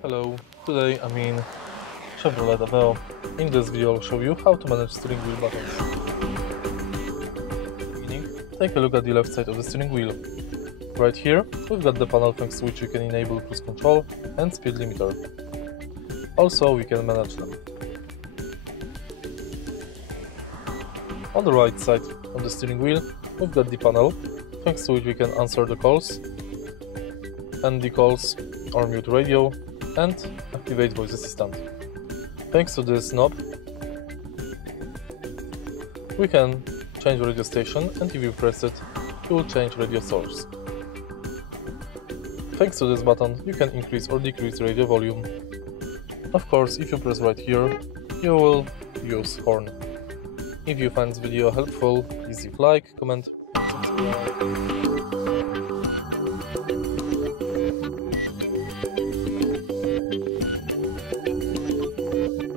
Hello, today I'm in Chevrolet Aveo. In this video I'll show you how to manage steering wheel buttons. Beginning, take a look at the left side of the steering wheel. Right here we've got the panel thanks to which you can enable cruise control and speed limiter. Also we can manage them. On the right side of the steering wheel we've got the panel thanks to which we can answer the calls, end the calls or mute radio, and activate voice assistant. Thanks to this knob, we can change radio station, and if you press it, you will change radio source. Thanks to this button, you can increase or decrease radio volume. Of course, if you press right here, you will use horn. If you find this video helpful, please leave like, comment, and subscribe.